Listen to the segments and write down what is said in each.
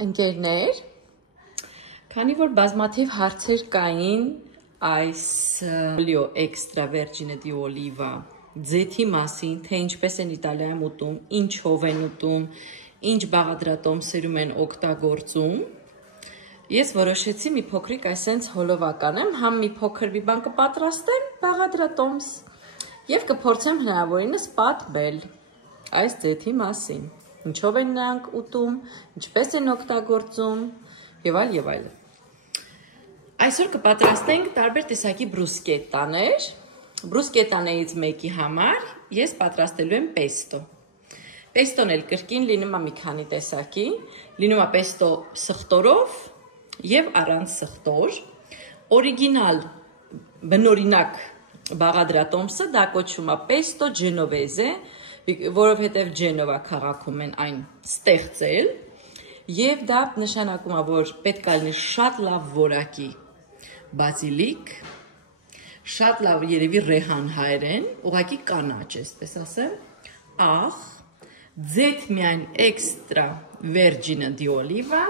Ընկերներ, քանի որ բազմաթիվ հարցեր կային այս օլիո էքստրա վերջինե դի օլիվա ձեթի մասին, թե ինչպես են Իտալիայում ուտում, ինչով են ուտում, ինչ բաղադրատոմսերում են օգտագործում, ես որոշեցի մի փոքրիկ այսենց հոլովակ անեմ, համ մի փոքր մի բան կպատրաստեմ, բաղադրատոմս, եւ կփորձեմ հնարավորինս պատմել այս ձեթի մասին, ինչով են նրանք ուտում, ինչպես են օգտագործում եւ այլ եւ այլն։ Այսօր կպատրաստենք տարբեր տեսակի բրուսկետաներ։ Բրուսկետաներից մեկի համար ես պատրաստելու եմ պեստո։ Պեստոն էլ կրկին լինում է մի քանի տեսակի, լինում է պեստո սխտորով եւ առանց սխտոր։ Օրիգինալ բնօրինակ բաղադրատոմսը դա կոչվում է պեստո ջենովեզե, որովհետեւ Ջենովա քաղաքում են այն ստեղծել, եւ դա նշանակում է, որ պետք է լինի շատ լավ որակի բազիլիկ, շատ լավ երևի ռեհան հայերեն, ուղղակի կանաչ, այսպես ասեմ, աղ, ձեթ միայն էքստրա վերջինե դի օլիվա,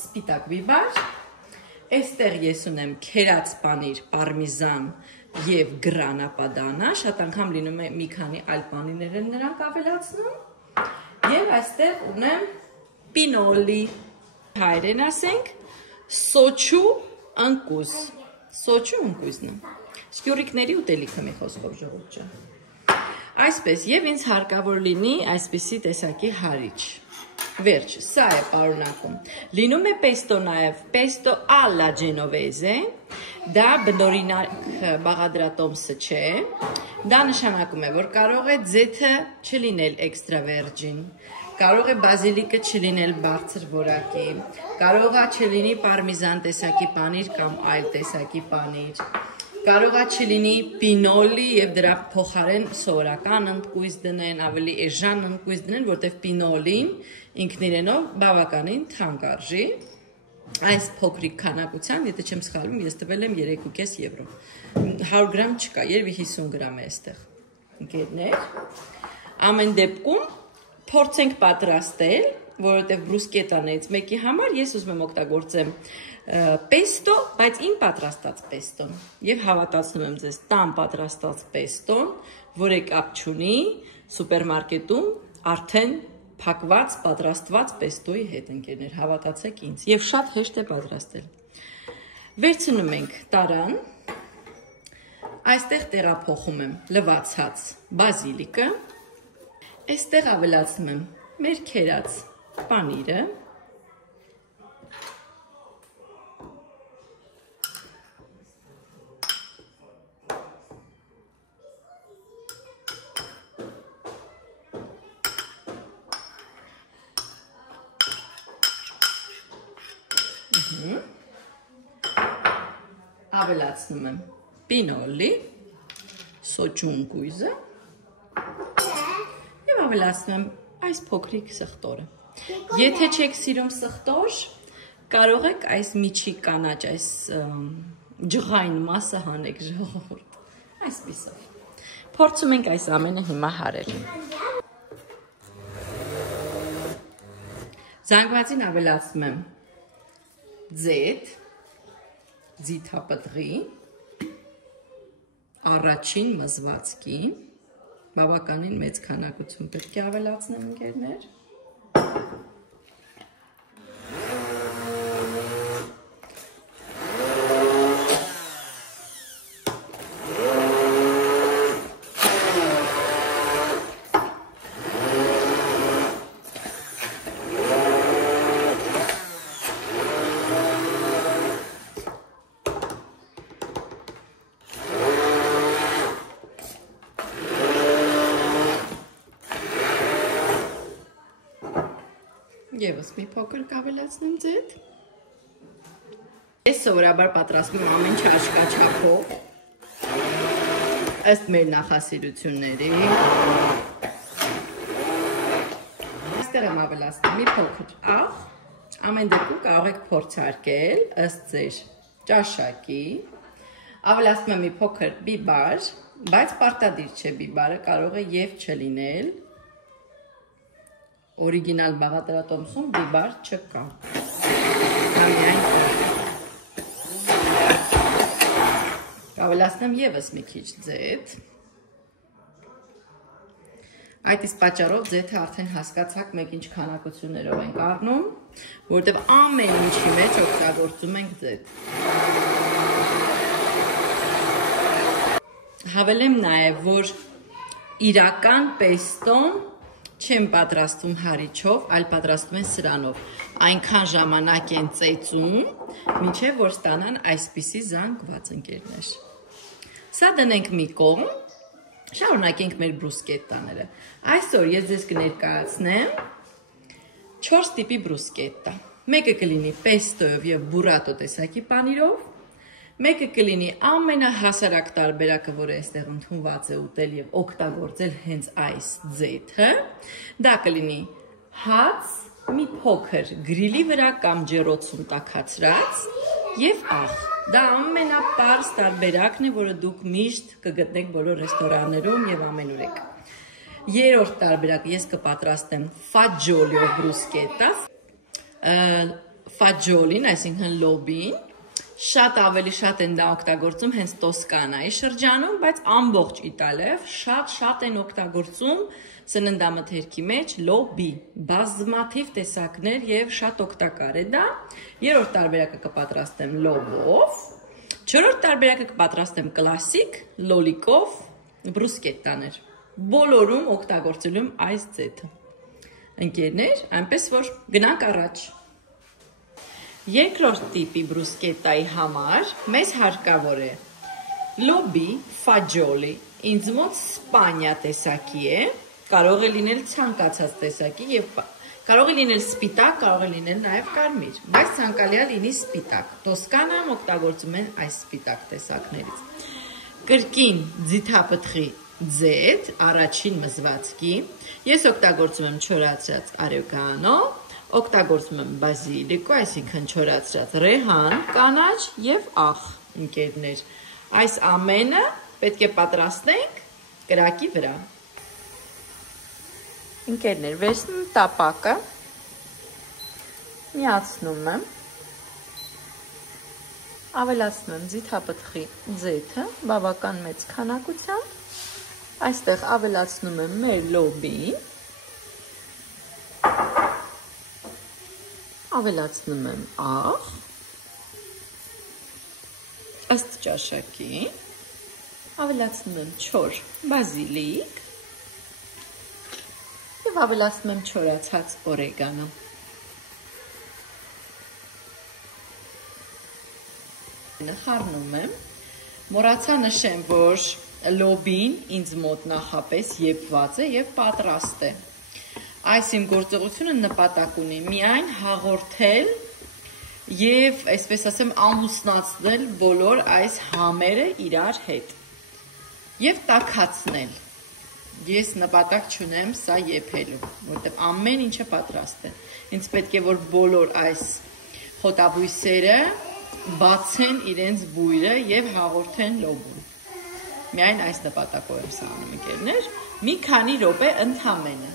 սպիտակ բիբար, այստեղ ես ունեմ քերած պանիր, պարմիզան եւ գրանա падանա, շատ անգամ լինում է մի քանի այլ պանիրներ են նրանք ավելացնում, եւ այստեղ ունեմ պինոլի, հայերեն ասենք, սոչու ընկուզ, սոչու ընկուզն է, սկյուրիկների ուտելիքը մի խոսքով ժողովուրդ ջան, այսպես, եւ ինձ հարկավոր լինի այսպիսի տեսակի հարիչ, վերջ, սա է պարունակում, լինում է պեստո նաեւ, պեստո ալլա ջենովեզե, դա բնօրինակ բաղադրատոմսը չէ, դա նշանակում է, որ կարող է ձեթը չլինել էքստրա վերջին, կարող է բազիլիկը չլինել բարձր որակի, կարող է չլինի պարմիզան տեսակի պանիր կամ այլ տեսակի պանիր, կարող է չլինի պինոլի եւ դրա փոխարեն սովորական ընկույզ դնեն, ավելի էժան ընկույզ դնեն, որտեղ պինոլին ինքն իրենով բավականին թանկ արժի, այս փոքրիկ քանակության, եթե չեմ սխալվում, ես տվել եմ 3.5 եվրո, 100 գրամ չկա, երևի 50 գրամ է այստեղ, ընկերներ, ամեն դեպքում փորձենք պատրաստել, որովհետև բրուսկետաներից մեկի համար ես ուզում եմ օգտագործեմ պեստո, բայց իմ պատրաստած պեստոն եւ հավատացնում եմ ձեզ, տան պատրաստած պեստոն, որը կապ չունի սուպերմարկետում արդեն փակված, պատրաստված պեստոյի հետ, ընկերներ, հավատացեք ինձ, եւ շատ հեշտ է պատրաստել։ Վերցնում ենք տարան, այստեղ տեղափոխում եմ լվացած բազիլիկը, այստեղ ավելացնում եմ մեր քերած պանիրը, ավելացնում եմ պինոլի, սոճունկույզը եւ ավելացնում եմ այս փոքրիկ սխտորը։ Եթե չեք սիրում սխտոր, կարող եք այս միջի կանաչ, այս ջղային մասը հանեք ժողովուրդ, այսպիսով։ Փորձում ենք այս ամենը հիմա հարել։ Զանգվածին ավելացնում եմ ձեթ, ձիթապտղի, առաջին մզվածքի, բավականին մեծ քանակություն պետք է ավելացնեմ, ընկերներ։ Եվս մի փոքր կավելացնեմ ձեթ։ Ես սովորաբար պատրաստում եմ ամեն ինչ աչքաչափով, ըստ մեր նախասիրությունների։ Այստեղ եմ ավելացնում մի փոքր աղ, ամեն դեպքում կարող եք փորձարկել ըստ ձեր ճաշակի, ավելացնում եմ մի փոքր բիբար, բայց պարտադիր չէ բիբարը, կարող է եւ չլինել, օրիգինալ բաղադրատոմսում բիբար չկա։ Դա միայն ավելացնեմ ևս մի քիչ ձեթ։ Այդ իսկ պատճառով ձեթը արդեն հասկացաք մեկ ինչ քանակություններով ենք առնում, որտեղ ամեն ինչի մեջ օգտագործում ենք ձեթ։ Հավելեմ նաև, որ իրական պեստոն չեն պատրաստում հարիչով, այլ պատրաստում են սրանով։ Այնքան ժամանակ են ծեծում, մինչև որ ստանան այսպիսի զանգված ընկերներ։ Սա դնենք մի կողմ, շարունակենք մեր բրուսկետտաները։ Այսօր ես ձեզ կներկայացնեմ 4 տիպի բրուսկետտա։ Մեկը կլինի պեստոյով և բուրատո տեսակի պանիրով, մեկը կլինի ամենահասարակ տարբերակը, որը այստեղ ընդունված է ուտել և օգտագործել հենց այս ձեթը, դա կլինի հաց, մի փոքր գրիլի վրա կամ ջեռոցում տաքացրած և աղ։ Դա ամենապարզ տարբերակն է, որը դուք միշտ կգտնեք բոլոր ռեստորաններում և ամենուրեք։ Երրորդ տարբերակը ես կպատրաստեմ ֆաջոլիով բրուսկետտա։ Ֆաջոլին, այսինքն լոբին, շատ ավելի շատ են դա օգտագործում հենց Տոսկանայի շրջանում, բայց ամբողջ Իտալիայով շատ են օգտագործում սննդամթերքի մեջ լոբի, բազմաթիվ տեսակներ և շատ օգտակար է դա։ Երրորդ տարբերակը կպատրաստեմ լոբով, չորրորդ տարբերակը կպատրաստեմ կլասիկ լոլիկով բրուսկետտաներ։ Բոլորում օգտագործելու եմ այս ձեթը։ Ընկերներ, այնպես որ գնանք առաջ։ Երկրորդ տիպի բրուսկետտայի համար մեզ հարկավոր է լոբի, ֆաջոլի, ինձ մոտ սպանիա տեսակի է, կարող է լինել ցանկացած տեսակի և կարող է լինել սպիտակ, կարող է լինել նաև կարմիր, բայց ցանկալի է լինի սպիտակ։ Տոսկանայում օգտագործում են այս սպիտակ տեսակներից։ Կրկին ձիթապտղի ձեթ, առաջին մզվածքի, ես օգտագործում եմ չորացրած օրեգանո, օգտագործում եմ բազիլիկո, այսինքն չորացրած ռեհան, կանաչ և աղ, ընկերներ։ Այս ամենը պետք է պատրաստենք կրակի վրա։ Ընկերներ, վերցնում տապակը, միացնում եմ, ավելացնում եմ ձիթապտղի ձեթը, բավական մեծ քանակությամբ, այստեղ ավելացնում եմ մեր լոբին, ավելացնում եմ աղ, ըստ ճաշակի, ավելացնում եմ չոր բազիլիկ և ավելացնում եմ չորացած օրեգանո։ Խառնում եմ, մոռացա նշեմ, որ լոբին ինձ մոտ նախապես եփված է և պատրաստ է։ Այս իմ գործողությունը նպատակ ունի միայն հաղորդել և, այսպես ասեմ, ամուսնացնել բոլոր այս համերը իրար հետ և տաքացնել։ Ես նպատակ չունեմ սա եփելու, որտեղ ամեն ինչը պատրաստ է։ Ինձ պետք է, որ բոլոր այս խոտաբույսերը բացեն իրենց բույրը և հաղորդեն լոբուն։ Միայն այս նպատակով եմ սա անում, ընկերներ, մի քանի րոպե ընդամենը։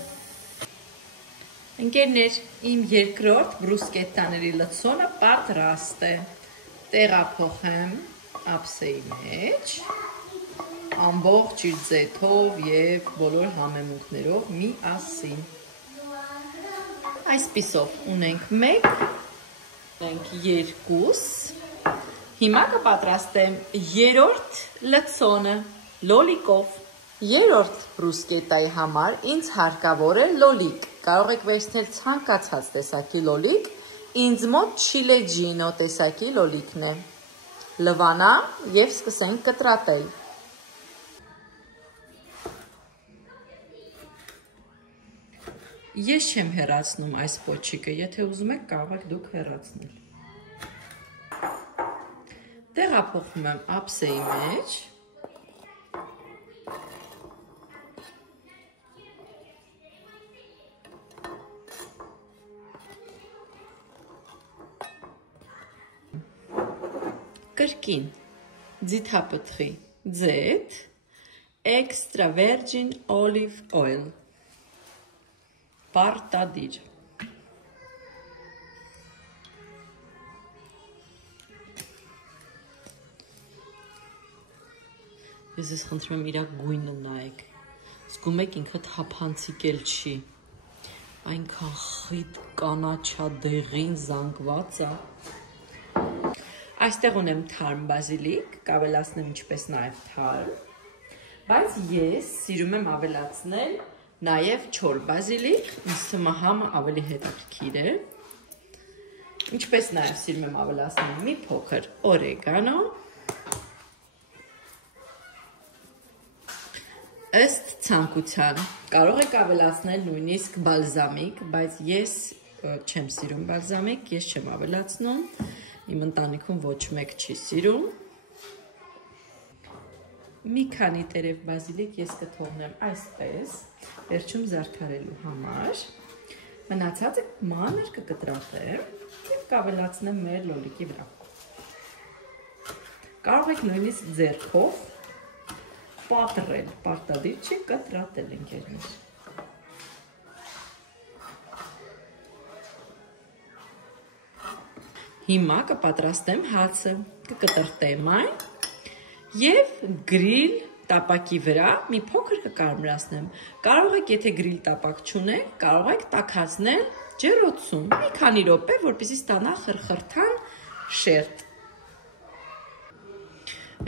Ընկերներ, իմ երկրորդ բրուսկետտաների լցոնը պատրաստ է։ Տեղափոխեմ ափսեի մեջ, ամբողջ իր ձեթով և բոլոր համեմունքներով միասին։ Այսպիսով ունենք 1, ունենք 2, հիմա կպատրաստեմ երրորդ լցոնը լոլիկով։ Երրորդ բրուսկետտայի համար ինձ հարկավոր է լոլիկ, կարող եք վերցնել ցանկացած տեսակի լոլիկ, ինձ մոտ չիլեջինո տեսակի լոլիկն է։ Լվանամ և սկսենք կտրատել։ Ես չեմ հեռացնում այս պոչիկը, եթե ուզում եք կարող եք դուք հեռացնել։ Տեղափոխում եմ ափսեի մեջ։ Կրկին ձիթապտղի ձեթ, extra virgin olive oil։ Պարտադիր։ Ես ես խնդրում եմ իրա գույնը նայեք, զգում եք ինքը թափանցիկ էլ չի, այնքան խիտ կանաչա դեղին զանգված է։ Այստեղ ունեմ թարմ բազիլիկ, կավելացնեմ ինչպես նաև թարմ, բայց ես սիրում եմ ավելացնել նաև չոր բազիլիկ, ինձ թվում է համը ավելի հետաքրքիր է, ինչպես նաև սիրում եմ ավելացնել մի փոքր օրեգանո, ըստ ցանկության, կարող եք ավելացնել նույնիսկ բալզամիկ, բայց ես չեմ սիրում բալզամիկ, ես չեմ ավելացնում, իմ ընտանիքում ոչ մեկ չի սիրում։ Մի քանի տերև բազիլիկ ես կթողնեմ այսպես, վերջում զարդարելու համար, մնացածը մանր կկտրատեմ և կավելացնեմ մեր լոլիկի վրա։ Կարող եք նույնիսկ ձեռքով պատռել, պարտադիր չի կտրատել ընկերներ։ Հիմա կպատրաստեմ հացը, կկտրտեմ այն և գրիլ տապակի վրա մի փոքր կկարմրացնեմ։ Կարող եք, եթե գրիլ տապակ չունեք, կարող եք տաքացնել ջեռոցում, մի քանի րոպե, որպեսզի ստանա խրխրթան շերտ։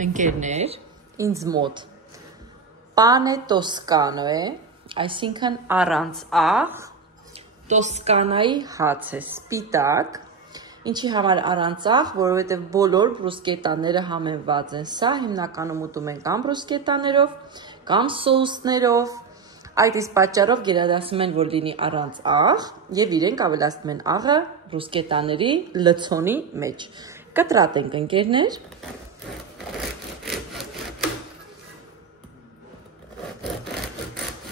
Ընկերներ, ինձ մոտ Pane Toscano է, այսինքն առանց աղ, Տոսկանայի հաց է, սպիտակ, ինչի համար առանց աղ, որովհետև բոլոր բրուսկետաները համեմված են, սա հիմնականում ուտում են կամ բրուսկետաներով, կամ սոուսներով, այդ իսկ պատճառով գերադասում են, որ լինի առանց աղ, և իրենք ավելացնում են աղը բրուսկետաների լցոնի մեջ։ Կտրատենք ընկերներ։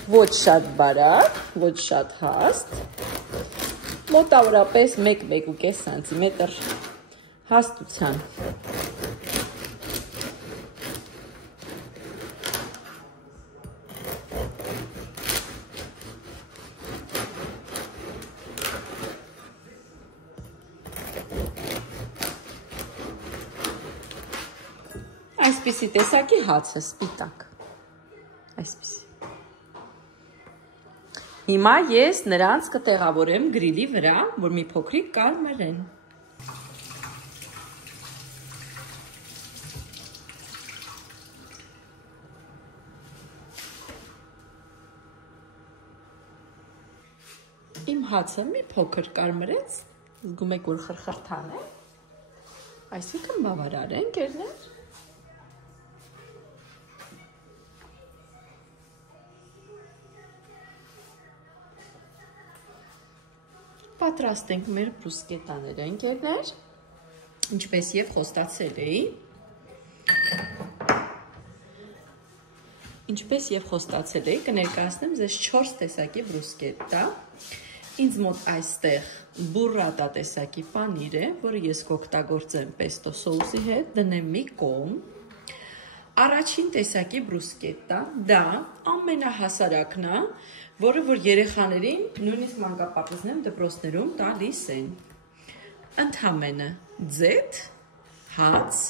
Ոչ շատ բարակ, ոչ շատ հաստ, մոտավորապես 1-1.5 սանտիմետր հաստության։ Այսպիսի տեսակի հացը սպիտակ, այսպիսի։ Հիմա ես նրանց կտեղավորեմ գրիլի վրա, որ մի փոքրիկ կարմրեն։ Իմ հացը մի փոքր կարմրեց, զգում եք, որ խրխրթան է, այսինքն բավարար է, ընկերներ։ Պատրաստենք մեր բրուսկետաները, ընկերներ, ինչպես և խոստացել էի, կներկայացնեմ ձեզ 4 տեսակի բրուսկետա, ինձ մոտ այստեղ բուրրատա տեսակի պանիր է, որը ես կօգտագործեմ պեստո սոուսի հետ, դնեմ մի կողմ, առաջին տեսակի բրուսկետա, դա ամենահասարակն է, որը որ երեխաներին, նույնիսկ մանկապարտեզներում, դպրոցներում տալիս են։ Ընդամենը ձեթ, հաց,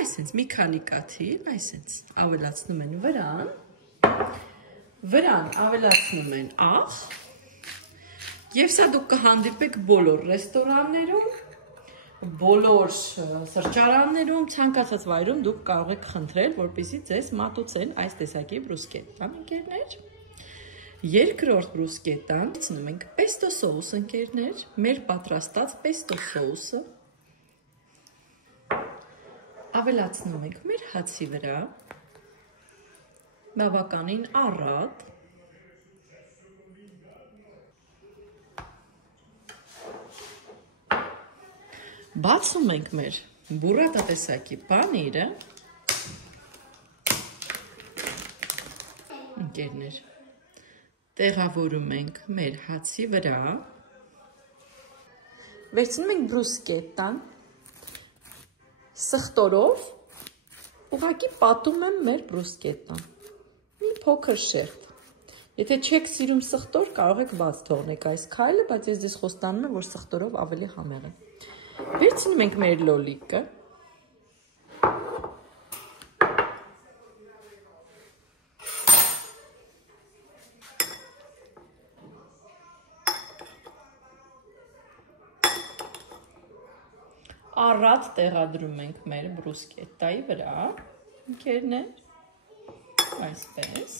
այսենց մի քանի կաթիլ, այսենց ավելացնում են վրան ավելացնում են աղ, և սա դուք կհանդիպեք բոլոր ռեստորաններում, բոլոր սրճարաններում, ցանկացած վայրում դուք կարող եք խնդրել, որպեսզի ձեզ մատուցեն այս տեսակի բրուսկետա, ընկերներ։ Երկրորդ բրուսկետան ցնում ենք պեստո սոուս, ընկերներ, մեր պատրաստած պեստո սոուսը ավելացնում ենք մեր հացի վրա, բավականին առատ, բացում ենք մեր բուրրատա տեսակի պանիրը, ընկերներ, տեղավորում ենք մեր հացի վրա, վերցնում ենք բրուսկետան, սխտորով ուղղակի պատում եմ մեր բրուսկետան, մի փոքր շերտ, Եթե չեք սիրում սխտոր, կարող եք բաց թողնեք այս քայլը, բայց ես ձեզ խոստանում եմ, որ սխտորով ավելի համեղ է։ Վերցնում ենք մեր լոլիկը։ Առատ տեղադրում ենք մեր բրուսկետայի վրա, ընկերներ, այսպես։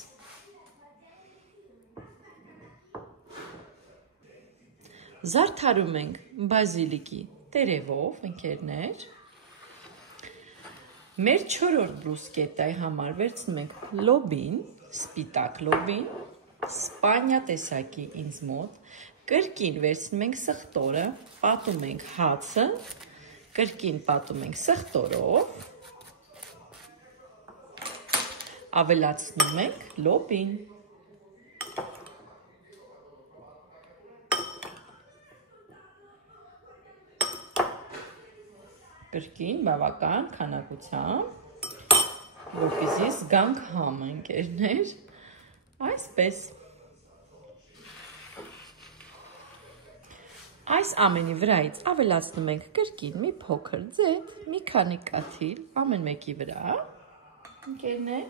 Զարդարում ենք բազիլիկի տերևով, ընկերներ։ Մեր 4-րդ բրուսկետայի համար վերցնում ենք լոբին, սպիտակ լոբին, սպանյա տեսակի ինձ մոտ, կրկին վերցնում ենք սխտորը, պատում ենք հացը, կրկին պատում ենք սխտորով, ավելացնում ենք լոբին։ Կրկին բավական քանակությամբ, որպեսզի զգանք համը, ընկերներ, այսպես։ Այս ամենի վրայից ավելացնում ենք կրկին մի փոքր ձետ, մի քանի կաթիլ ամեն մեկի վրա, ընկերներ։